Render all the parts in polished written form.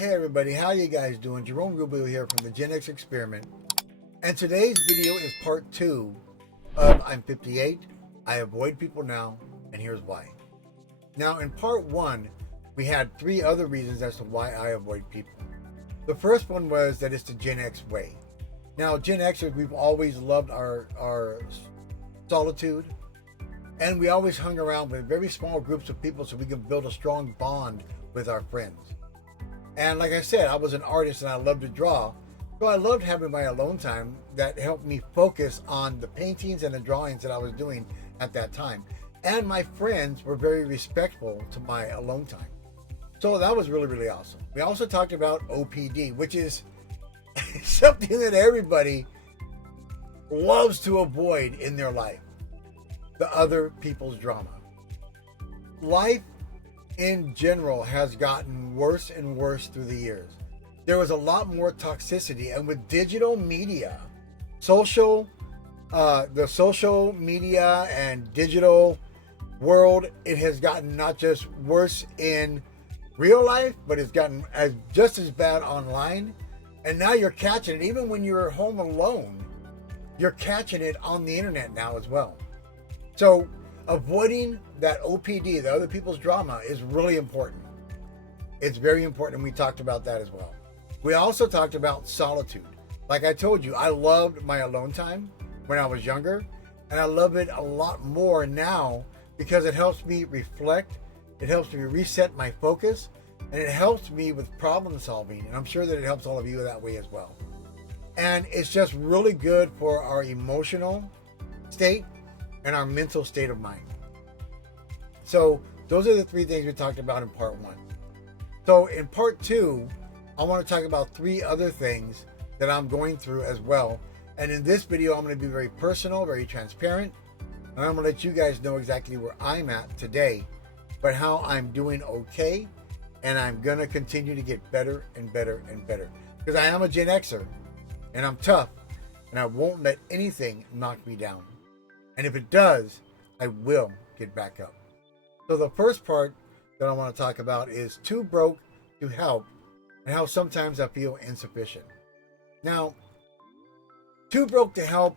Hey everybody, how you guys doing? Jerome Rubio here from the GenX Experiment. And today's video is part 2 of I'm 58, I avoid people now, and here's why. Now in part 1, we had 3 other reasons as to why I avoid people. The first one was that it's the Gen X way. Now Gen Xers, we've always loved our solitude, and we always hung around with very small groups of people so we can build a strong bond with our friends. And like I said, I was an artist and I loved to draw. So I loved having my alone time that helped me focus on the paintings and the drawings that I was doing at that time. And my friends were very respectful to my alone time. So that was really, really awesome. We also talked about OPD, which is something that everybody loves to avoid in their life. The other people's drama. Life in general has gotten worse and worse through the years. There was a lot more toxicity, and with digital media, the social media and digital world, it has gotten not just worse in real life, but it's gotten just as bad online. And now you're catching it, even when you're home alone, you're catching it on the internet now as well. So avoiding that OPD, the other people's drama, is really important. It's very important, and we talked about that as well. We also talked about solitude. Like I told you, I loved my alone time when I was younger, and I love it a lot more now because it helps me reflect, it helps me reset my focus, and it helps me with problem solving, and I'm sure that it helps all of you that way as well. And it's just really good for our emotional state and our mental state of mind. So those are the 3 things we talked about in part 1. So in part 2, I want to talk about 3 other things that I'm going through as well. And in this video, I'm going to be very personal, very transparent, and I'm going to let you guys know exactly where I'm at today, but how I'm doing okay, and I'm going to continue to get better and better and better. Because I am a Gen Xer, and I'm tough, and I won't let anything knock me down. And if it does, I will get back up. So the first part that I want to talk about is too broke to help, and how sometimes I feel insufficient. Now, too broke to help,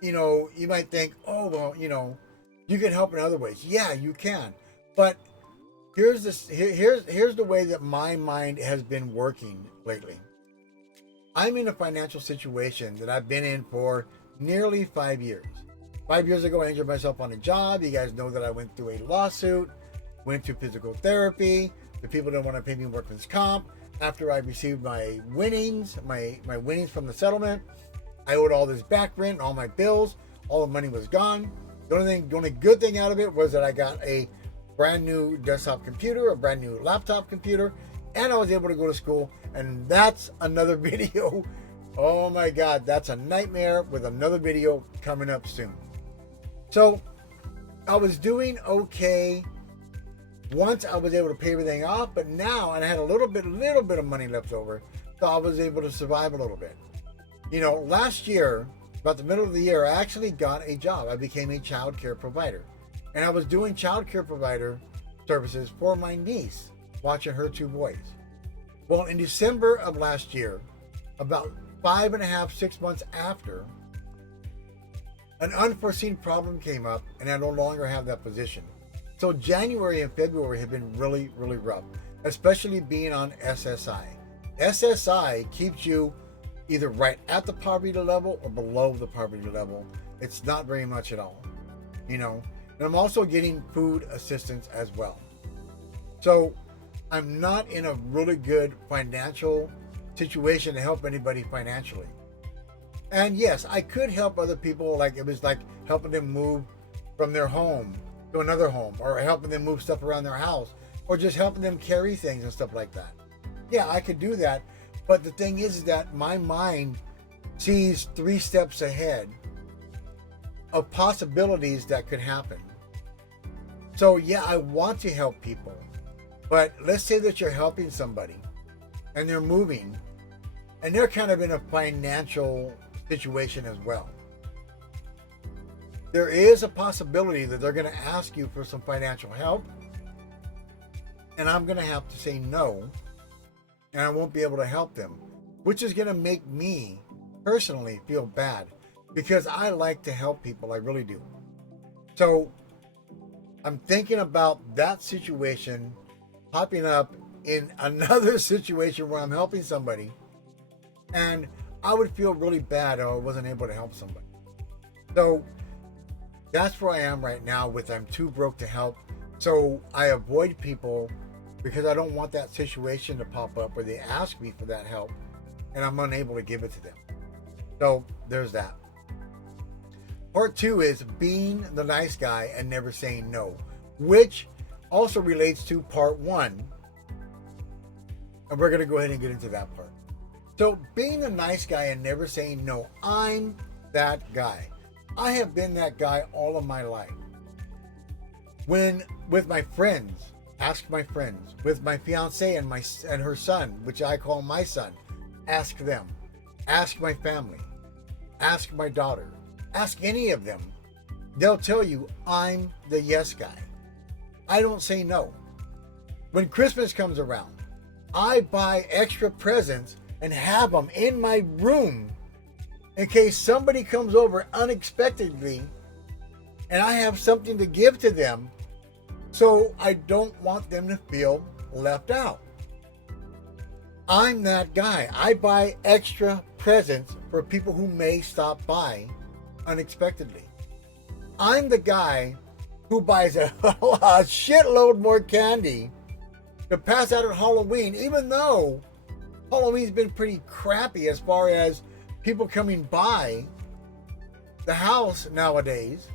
you might think, oh, well, you can help in other ways. Yeah, you can. But here's the way that my mind has been working lately. I'm in a financial situation that I've been in for nearly 5 years. 5 years ago, I injured myself on a job. You guys know that I went through a lawsuit, went to physical therapy. The people didn't want to pay me workman's comp. After I received my winnings, my winnings from the settlement, I owed all this back rent, all my bills, all the money was gone. The only good thing out of it was that I got a brand new desktop computer, a brand new laptop computer, and I was able to go to school. And that's another video. Oh my God, that's a nightmare, with another video coming up soon. So I was doing okay once I was able to pay everything off, but now, and I had a little bit of money left over, so I was able to survive a little bit. Last year, about the middle of the year, I actually got a job. I became a child care provider, and I was doing child care provider services for my niece, watching her 2 boys. Well, in December of last year, about 5.5, 6 months after, an unforeseen problem came up, and I no longer have that position. So January and February have been really, really rough, especially being on SSI. SSI keeps you either right at the poverty level or below the poverty level. It's not very much at all, And I'm also getting food assistance as well. So I'm not in a really good financial situation to help anybody financially. And yes, I could help other people, like it was like helping them move from their home to another home, or helping them move stuff around their house, or just helping them carry things and stuff like that. Yeah, I could do that. But the thing is that my mind sees 3 steps ahead of possibilities that could happen. So yeah, I want to help people. But let's say that you're helping somebody and they're moving and they're kind of in a financial situation as well. There is a possibility that they're going to ask you for some financial help, and I'm going to have to say no and I won't be able to help them, which is going to make me personally feel bad because I like to help people. I really do. So I'm thinking about that situation popping up in another situation where I'm helping somebody, and I would feel really bad if I wasn't able to help somebody. So that's where I am right now with I'm too broke to help. So I avoid people because I don't want that situation to pop up where they ask me for that help and I'm unable to give it to them. So there's that. Part 2 is being the nice guy and never saying no, which also relates to part 1. And we're going to go ahead and get into that part. So being the nice guy and never saying no, I'm that guy. I have been that guy all of my life. When with my friends, ask my friends. With my fiance and her son, which I call my son, ask them. Ask my family. Ask my daughter. Ask any of them. They'll tell you I'm the yes guy. I don't say no. When Christmas comes around, I buy extra presents and have them in my room in case somebody comes over unexpectedly and I have something to give to them, so I don't want them to feel left out. I'm that guy. I buy extra presents for people who may stop by unexpectedly. I'm the guy who buys a shitload more candy to pass out at Halloween, even though Halloween's been pretty crappy as far as people coming by the house nowadays.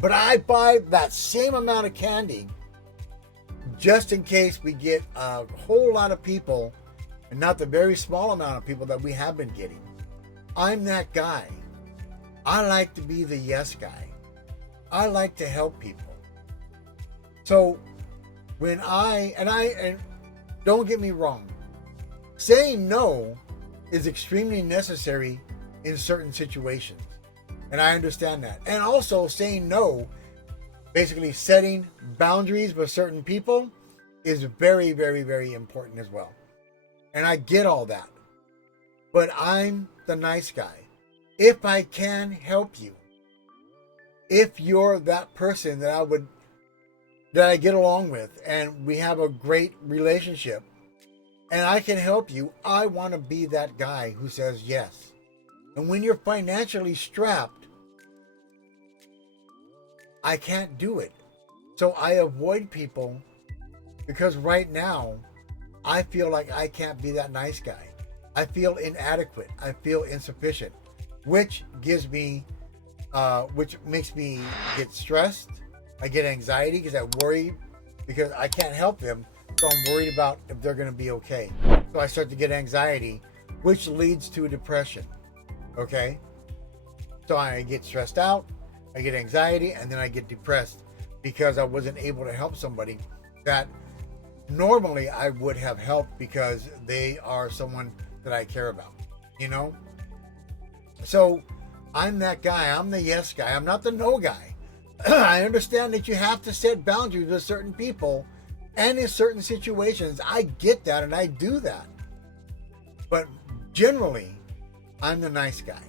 But I buy that same amount of candy just in case we get a whole lot of people and not the very small amount of people that we have been getting. I'm that guy. I like to be the yes guy. I like to help people. So when and don't get me wrong, saying no is extremely necessary in certain situations. And I understand that. And also saying no, basically setting boundaries with certain people, is very, very, very important as well. And I get all that. But I'm the nice guy. If I can help you, if you're that person that I get along with and we have a great relationship and I can help you, I want to be that guy who says yes. And when you're financially strapped, I can't do it. So I avoid people because right now I feel like I can't be that nice guy. I feel inadequate. I feel insufficient, which makes me get stressed. I get anxiety because I worry because I can't help them. So I'm worried about if they're going to be okay. So I start to get anxiety, which leads to depression. Okay? So I get stressed out, I get anxiety, and then I get depressed because I wasn't able to help somebody that normally I would have helped because they are someone that I care about, you know? So I'm that guy. I'm the yes guy. I'm not the no guy. I understand that you have to set boundaries with certain people and in certain situations. I get that and I do that. But generally, I'm the nice guy.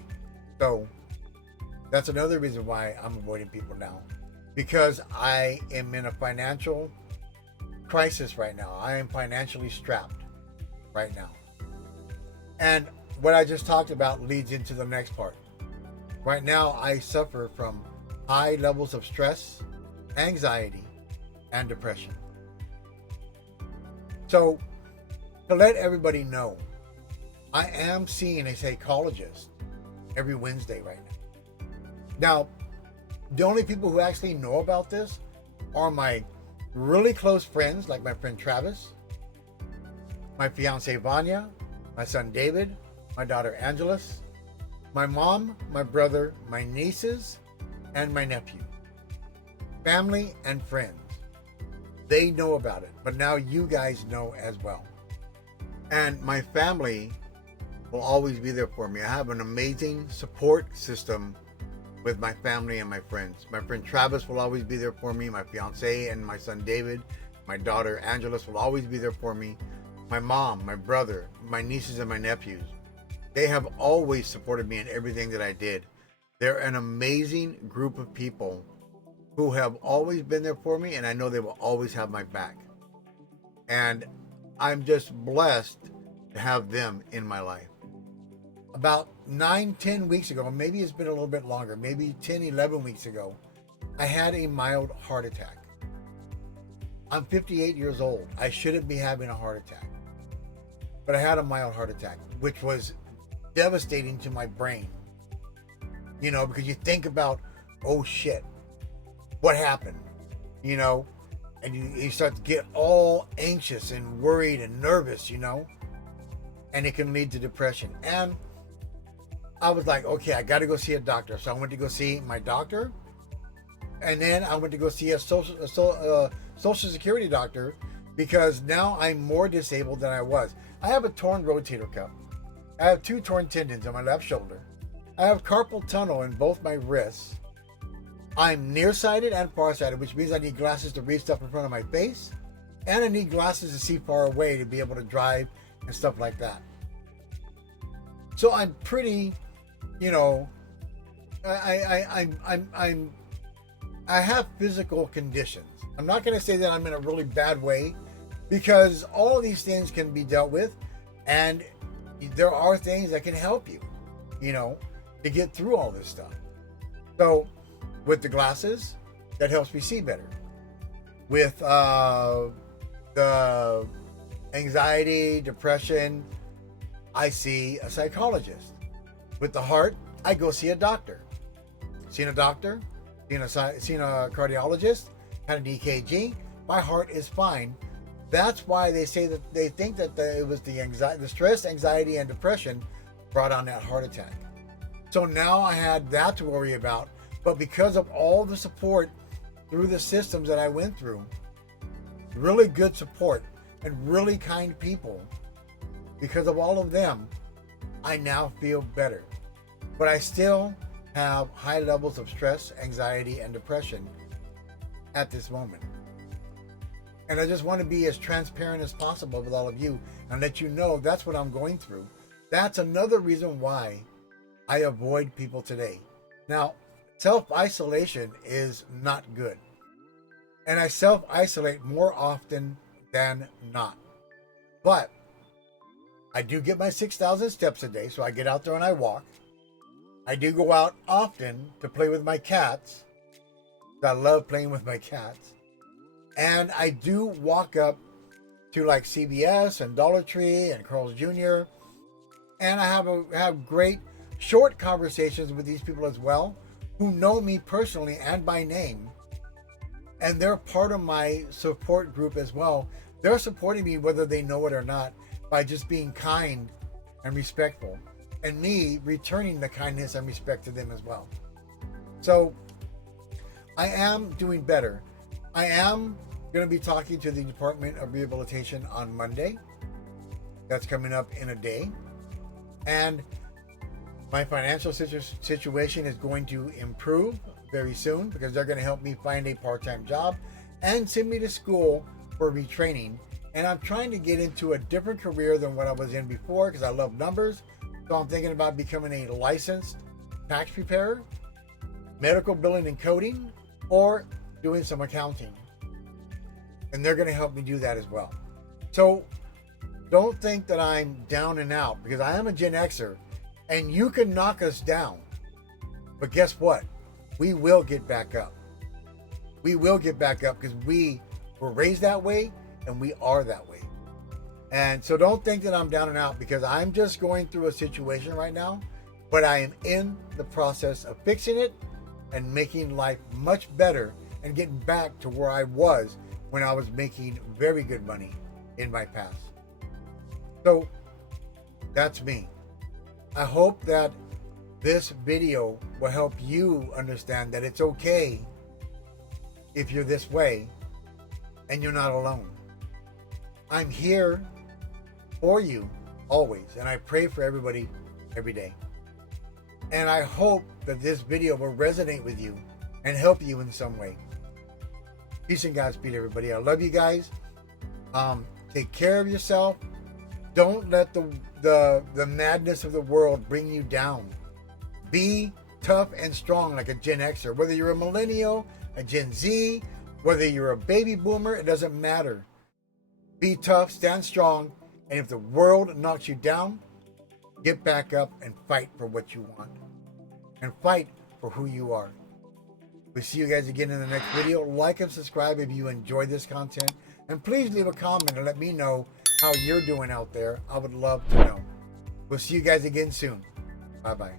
So that's another reason why I'm avoiding people now. Because I am in a financial crisis right now. I am financially strapped right now. And what I just talked about leads into the next part. Right now, I suffer from high levels of stress, anxiety, and depression. So, to let everybody know, I am seeing a psychologist every Wednesday right now. Now, the only people who actually know about this are my really close friends, like my friend Travis, my fiance Vanya, my son David, my daughter Angeles, my mom, my brother, my nieces, and my nephew. Family and friends. They know about it, but now you guys know as well. And my family will always be there for me. I have an amazing support system with my family and my friends. My friend Travis will always be there for me. My fiance and my son David, my daughter Angeles will always be there for me. my mom, my brother, my nieces and my nephews, they have always supported me in everything that I did. They're an amazing group of people who have always been there for me, and I know they will always have my back. And I'm just blessed to have them in my life. About 9-10 weeks ago, maybe it's been a little bit longer, maybe 10-11 weeks ago, I had a mild heart attack. I'm 58 years old. I shouldn't be having a heart attack. But I had a mild heart attack, which was devastating to my brain. You know, because you think about, oh shit, what happened? You know, and you start to get all anxious and worried and nervous, you know, and it can lead to depression. And I was like, okay, I got to go see a doctor. So I went to go see my doctor. And then I went to go see a social security doctor, because now I'm more disabled than I was. I have a torn rotator cuff. I have 2 torn tendons on my left shoulder. I have carpal tunnel in both my wrists. I'm nearsighted and farsighted, which means I need glasses to read stuff in front of my face. And I need glasses to see far away to be able to drive and stuff like that. So I'm pretty, you know, I have physical conditions. I'm not going to say that I'm in a really bad way, because all of these things can be dealt with, and there are things that can help you, you know, to get through all this stuff. So with the glasses, that helps me see better. With the anxiety, depression, I see a psychologist. With the heart, I go see a doctor. Seen a doctor, seen a cardiologist, had an EKG. My heart is fine. That's why they say that they think that it was the anxiety, the stress, anxiety, and depression brought on that heart attack. So now I had that to worry about. But because of all the support through the systems that I went through, really good support and really kind people, because of all of them, I now feel better. But I still have high levels of stress, anxiety, and depression at this moment. And I just want to be as transparent as possible with all of you and let you know that's what I'm going through. That's another reason why I avoid people today. Now, self-isolation is not good. And I self-isolate more often than not. But I do get my 6,000 steps a day, so I get out there and I walk. I do go out often to play with my cats. I love playing with my cats. And I do walk up to like CVS and Dollar Tree and Carl's Jr. And I have great short conversations with these people as well, who know me personally and by name. And they're part of my support group as well. They're supporting me whether they know it or not, by just being kind and respectful, and me returning the kindness and respect to them as well. So I am doing better. I am going to be talking to the Department of Rehabilitation on Monday. That's coming up in a day. And my financial situation is going to improve very soon, because they're going to help me find a part-time job and send me to school for retraining. And I'm trying to get into a different career than what I was in before, because I love numbers. So I'm thinking about becoming a licensed tax preparer, medical billing and coding, or doing some accounting. And they're going to help me do that as well. So don't think that I'm down and out, because I am a Gen Xer, and you can knock us down. But guess what? We will get back up. We will get back up, because we were raised that way and we are that way. And so don't think that I'm down and out, because I'm just going through a situation right now, but I am in the process of fixing it and making life much better and getting back to where I was when I was making very good money in my past. So that's me. I hope that this video will help you understand that it's okay if you're this way and you're not alone. I'm here for you always, and I pray for everybody every day. And I hope that this video will resonate with you and help you in some way. Peace and Godspeed, everybody. I love you guys. Take care of yourself. Don't let the madness of the world bring you down. Be tough and strong like a Gen Xer. Whether you're a millennial, a Gen Z, whether you're a baby boomer, it doesn't matter. Be tough, stand strong, and if the world knocks you down, get back up and fight for what you want. And fight for who you are. We'll see you guys again in the next video. Like and subscribe if you enjoy this content. And please leave a comment and let me know how you're doing out there. I would love to know. We'll see you guys again soon. Bye-bye.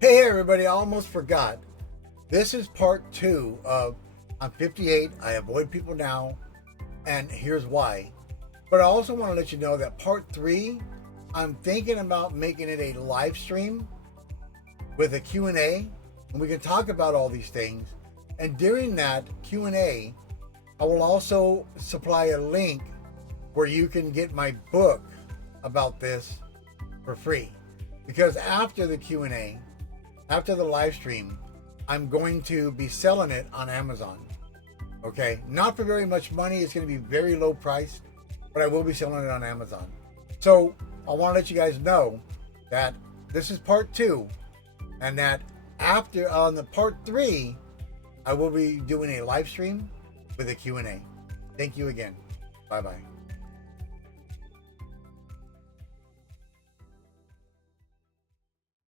Hey everybody, I almost forgot. This is part 2 of I'm 58, I avoid people now, and here's why. But I also want to let you know that part 3, I'm thinking about making it a live stream with a Q&A, and we can talk about all these things. And during that Q&A, I will also supply a link where you can get my book about this for free. Because after the Q&A, after the live stream, I'm going to be selling it on Amazon. Okay, not for very much money. It's going to be very low priced, but I will be selling it on Amazon. So I want to let you guys know that this is part 2, and that after on the part 3, I will be doing a live stream with a Q&A. Thank you again. Bye-bye.